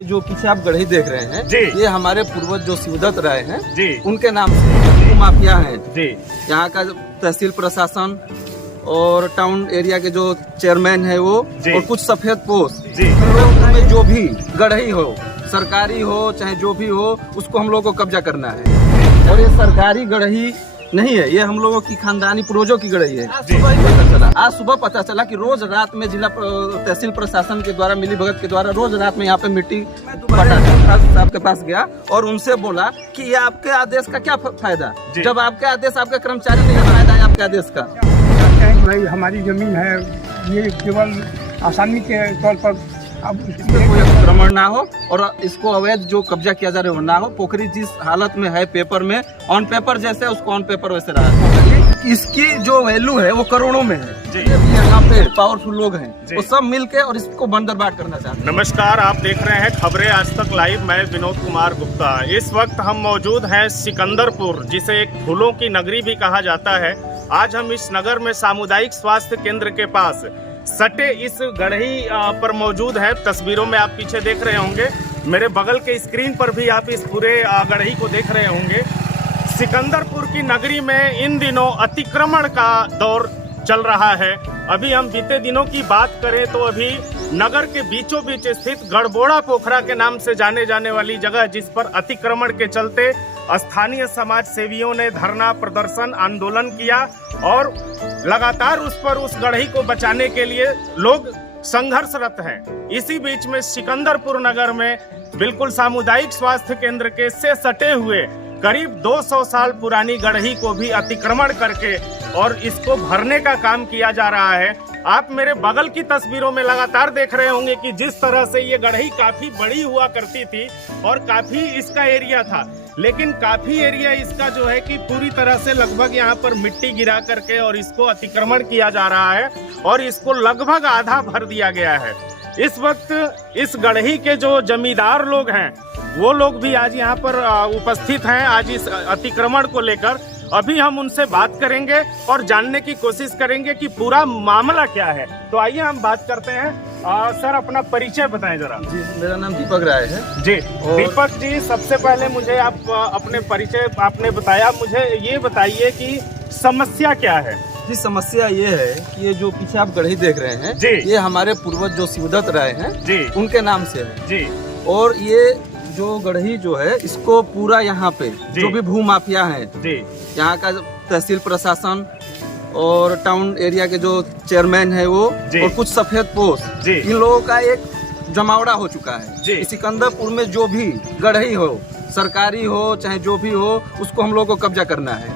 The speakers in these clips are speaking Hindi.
जो पीछे आप गढ़ी देख रहे हैं जी। ये हमारे पूर्वज जो शिवदत्त राय हैं जी। उनके नाम से माफिया हैं जी। यहाँ का तहसील प्रशासन और टाउन एरिया के जो चेयरमैन है वो जी। और कुछ सफेद पोष जी। में जो भी गढ़ी हो सरकारी हो चाहे जो भी हो उसको हम लोग को कब्जा करना है। और ये सरकारी गढ़ी नहीं है, ये हम लोगों की खानदानी पूर्वजों की गढ़ी है। आज सुबह पता चला कि रोज रात में जिला तहसील प्रशासन के द्वारा मिली भगत के द्वारा रोज रात में यहाँ पे मिट्टी साहब के पास गया और उनसे बोला कि ये आपके आदेश का क्या फायदा, जब आपके आदेश आपके कर्मचारी नहीं फायदा है आपके आदेश का। भाई हमारी जमीन है, ये केवल आसानी के तौर पर अब इसमें कोई अतिक्रमण ना हो और इसको अवैध जो कब्जा किया जा रहा है वो ना हो। पोखरी जिस हालत में है पेपर में ऑन पेपर जैसे उसको ऑन पेपर वैसे रहा। इसकी जो वैल्यू है वो करोड़ों में है। यहाँ पे पावरफुल लोग हैं वो सब मिलके और इसको बंदरबाट करना चाहते हैं। नमस्कार, आप देख रहे हैं खबरें आज तक लाइव। मैं विनोद कुमार गुप्ता। इस वक्त हम मौजूद हैं सिकंदरपुर, जिसे एक फूलों की नगरी भी कहा जाता है। आज हम इस नगर में सामुदायिक स्वास्थ्य केंद्र के पास सटे इस गढ़ी पर मौजूद है। तस्वीरों में आप पीछे देख रहे होंगे, मेरे बगल के स्क्रीन पर भी आप इस पूरे गढ़ी को देख रहे होंगे। सिकंदरपुर की नगरी में इन दिनों अतिक्रमण का दौर चल रहा है। अभी हम बीते दिनों की बात करें तो अभी नगर के बीचों बीच स्थित गड़बोड़ा पोखरा के नाम से जाने जाने वाली जगह, जिस पर अतिक्रमण के चलते स्थानीय समाज सेवियों ने धरना प्रदर्शन आंदोलन किया और लगातार उस गढ़ी को बचाने के लिए लोग संघर्षरत हैं। इसी बीच में सिकंदरपुर नगर में बिल्कुल सामुदायिक स्वास्थ्य केंद्र के से सटे हुए करीब 200 साल पुरानी गढ़ी को भी अतिक्रमण करके और इसको भरने का काम किया जा रहा है। आप मेरे बगल की तस्वीरों में लगातार देख रहे होंगे कि जिस तरह से ये गढ़ी काफी बड़ी हुआ करती थी और काफी इसका एरिया था, लेकिन काफी एरिया इसका जो है कि पूरी तरह से लगभग यहाँ पर मिट्टी गिरा करके और इसको अतिक्रमण किया जा रहा है और इसको लगभग आधा भर दिया गया है। इस वक्त इस गढ़ी के जो जमींदार लोग हैं वो लोग भी आज यहाँ पर उपस्थित हैं आज इस अतिक्रमण को लेकर। अभी हम उनसे बात करेंगे और जानने की कोशिश करेंगे कि पूरा मामला क्या है। तो आइए हम बात करते हैं। सर, अपना परिचय बताएं जरा। जी, मेरा नाम दीपक राय है। जी दीपक जी, सबसे पहले मुझे आप अपने परिचय आपने बताया, मुझे ये बताइए कि समस्या क्या है। जी, समस्या ये है कि ये जो पीछे आप गढ़ी देख रहे हैं जी। ये हमारे पूर्वज जो शिवदत्त राय हैं जी उनके नाम से है जी। और ये जो गढ़ी जो है इसको पूरा यहाँ पे जो भी भू माफिया है जी, यहाँ का तहसील प्रशासन और टाउन एरिया के जो चेयरमैन है वो और कुछ सफेद पोष इन लोगों का एक जमावड़ा हो चुका है। सिकंदरपुर में जो भी गढ़ी हो सरकारी हो चाहे जो भी हो उसको हम लोगों को कब्जा करना है,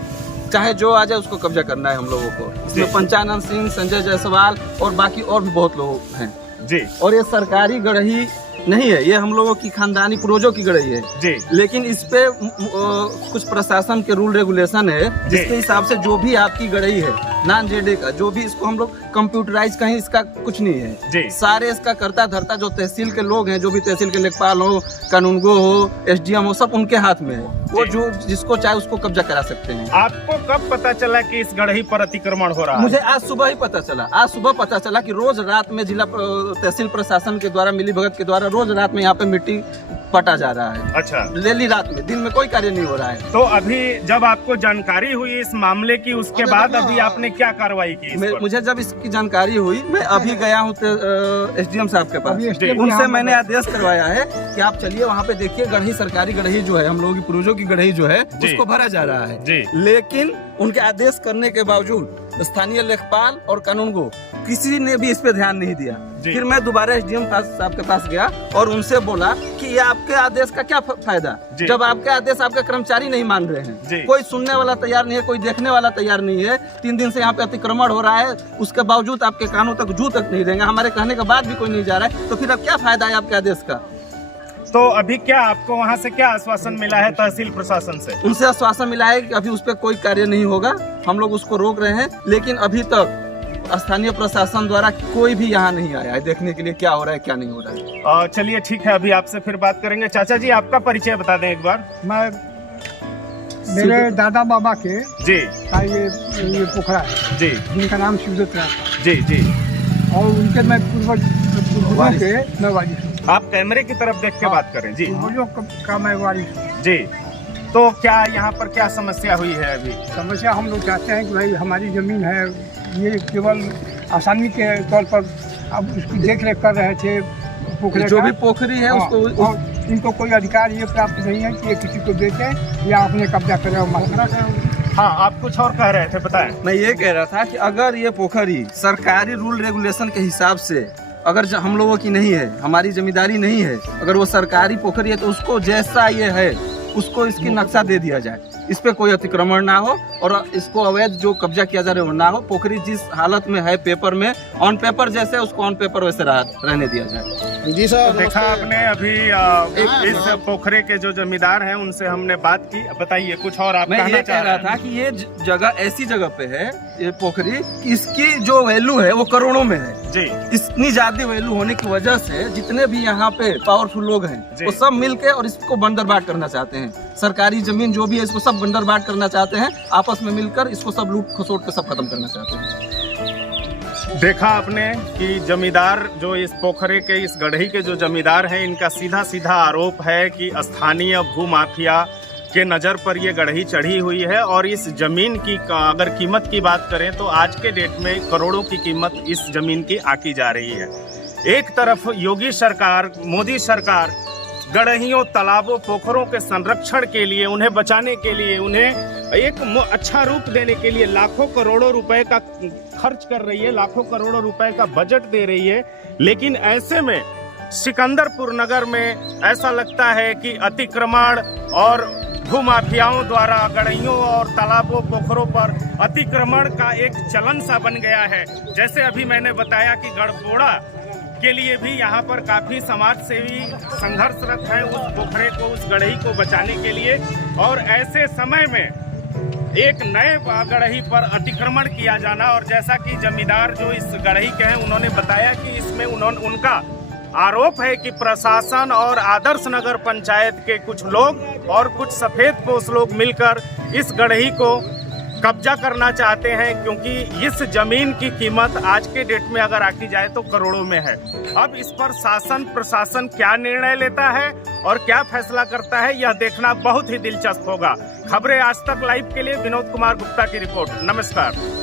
चाहे जो आ जाए उसको कब्जा करना है हम लोगों को। इसमें पंचानन सिंह, संजय जायसवाल और बाकी और भी बहुत लोग हैं जी। और ये सरकारी गढ़ी नहीं है, ये हम लोगों की खानदानी पूर्वजों की गढ़ी है जी। लेकिन इस पे कुछ प्रशासन के रूल रेगुलेशन है जिसके हिसाब से जो भी आपकी गढ़ी है नॉन जेडे का जो भी इसको हम लोग कंप्यूटराइज कहीं इसका कुछ नहीं है जी। सारे इसका करता धरता जो तहसील के लोग हैं, जो भी तहसील के लेखपाल हो, कानूनगो हो, एसडीएम हो, सब उनके हाथ में है। वो जो जिसको चाहे उसको कब्जा करा सकते हैं। आपको कब पता चला कि इस गढ़ी पर अतिक्रमण हो रहा है? मुझे आज सुबह ही पता चला। आज सुबह पता चला कि रोज रात में जिला तहसील प्रशासन के द्वारा मिली भगत के द्वारा रोज रात में यहाँ पे मिट्टी पटा जा रहा है। अच्छा, डेली रात में, दिन में कोई कार्य नहीं हो रहा है। तो अभी जब आपको जानकारी हुई इस मामले की उसके बाद अभी आपने क्या कार्रवाई की इस पर? मुझे जब इसकी जानकारी हुई मैं अभी गया हूँ एसडीएम साहब के पास, उनसे मैंने आदेश करवाया है कि आप चलिए वहाँ पे देखिए गढ़ी सरकारी गढ़ी जो है हम लोगों की पूर्वजों की गढ़ी जो है उसको भरा जा रहा है। लेकिन उनके आदेश करने के बावजूद स्थानीय लेखपाल और कानूनगो किसी ने भी इस पे ध्यान नहीं दिया। फिर मैं दोबारा एसडीएम साहब के पास गया और उनसे बोला कि ये आपके आदेश का क्या फायदा, जब आपके आदेश आपके कर्मचारी नहीं मान रहे हैं, कोई सुनने वाला तैयार नहीं है, कोई देखने वाला तैयार नहीं है। 3 दिन से यहाँ पे अतिक्रमण हो रहा है, उसके बावजूद आपके कानों तक जू तक नहीं रहेंगे, हमारे कहने के बाद भी कोई नहीं जा रहा है, तो फिर अब क्या फायदा है आपके आदेश का। तो अभी क्या आपको वहाँ से क्या आश्वासन मिला है तहसील प्रशासन से? उनसे आश्वासन मिला है कि अभी उस पर कोई कार्य नहीं होगा, हम लोग उसको रोक रहे हैं। लेकिन अभी तक स्थानीय प्रशासन द्वारा कोई भी यहाँ नहीं आया है देखने के लिए क्या हो रहा है क्या नहीं हो रहा है। चलिए ठीक है, अभी आपसे फिर बात करेंगे। चाचा जी, आपका परिचय बता दें एक बार। मैं मेरे दादा बाबा के जी का ये पोखरा है जी, जिनका नाम शिवदत्त राय था जी जी। और उनके मैं पूर्वज के मैं वारिस हूँ। आप कैमरे की तरफ देख के बात करें जी। पूर्वजों का मैं वारिस। जी, तो क्या यहाँ पर क्या समस्या हुई है अभी? समस्या हम लोग चाहते हैं कि भाई हमारी ज़मीन है, ये केवल आसानी के तौर पर अब उसकी देख रेख कर रहे थे। पोखरे जो का। भी पोखरी है उसको और इनको कोई अधिकार ये प्राप्त नहीं है कि ये किसी को बेचे या अपने कब्जा करे और मात्रा करे। हाँ, आप कुछ और कह रहे थे, बताएं। मैं ये कह रहा था कि अगर ये पोखरी सरकारी रूल रेगुलेशन के हिसाब से अगर हम लोगों की नहीं है, हमारी जमींदारी नहीं है, अगर वो सरकारी पोखरी है तो उसको जैसा ये है उसको इसकी नक्शा दे दिया जाए, इस पे कोई अतिक्रमण ना हो और इसको अवैध जो कब्जा किया जा रहा है वो ना हो। पोखरी जिस हालत में है पेपर में ऑन पेपर जैसे उसको ऑन पेपर वैसे रहने दिया जाए। जी सर, देखा आपने अभी इस पोखरे के जो जमींदार हैं उनसे हमने बात की। बताइए कुछ और आप मैं कहना ये कह रहा था कि ये जगह ऐसी जगह पे है ये पोखरी कि इसकी जो वैल्यू है वो करोड़ों में है जी। इतनी ज्यादा वैल्यू होने की वजह से जितने भी यहाँ पे पावरफुल लोग हैं वो सब मिलके और इसको बंदरबाट करना चाहते हैं। सरकारी जमीन जो भी है इसको सब बंदरबाट करना चाहते हैं, आपस में मिलकर इसको सब लूट खसोट के सब खत्म करना चाहते हैं। देखा आपने कि जमींदार जो इस पोखरे के इस गढ़ी के जो जमींदार हैं इनका सीधा सीधा आरोप है कि स्थानीय भूमाफिया के नज़र पर ये गढ़ी चढ़ी हुई है और इस जमीन की अगर कीमत की बात करें तो आज के डेट में करोड़ों की कीमत इस जमीन की आकी जा रही है। एक तरफ योगी सरकार, मोदी सरकार गढ़हियों, तालाबों, पोखरों के संरक्षण के लिए, उन्हें बचाने के लिए, उन्हें एक अच्छा रूप देने के लिए लाखों करोड़ों रुपए का खर्च कर रही है, लाखों करोड़ों रुपए का बजट दे रही है। लेकिन ऐसे में सिकंदरपुर नगर में ऐसा लगता है कि अतिक्रमण और भूमाफियाओं द्वारा गढ़ियों और तालाबों, पोखरों पर अतिक्रमण का एक चलन सा बन गया है। जैसे अभी मैंने बताया कि गढ़पोड़ा के लिए भी यहाँ पर काफी समाज सेवी संघर्षरत है उस पोखरे को, उस गढ़ी को बचाने के लिए। और ऐसे समय में एक नए गढ़ी पर अतिक्रमण किया जाना, और जैसा कि जमींदार जो इस गढ़ी के हैं उन्होंने बताया कि इसमें उनका आरोप है कि प्रशासन और आदर्श नगर पंचायत के कुछ लोग और कुछ सफेदपोश लोग मिलकर इस गढ़ी को कब्जा करना चाहते हैं, क्योंकि इस जमीन की कीमत आज के डेट में अगर आकी जाए तो करोड़ों में है। अब इस पर शासन प्रशासन क्या निर्णय लेता है और क्या फैसला करता है, यह देखना बहुत ही दिलचस्प होगा। खबरें आज तक लाइव के लिए विनोद कुमार गुप्ता की रिपोर्ट। नमस्कार।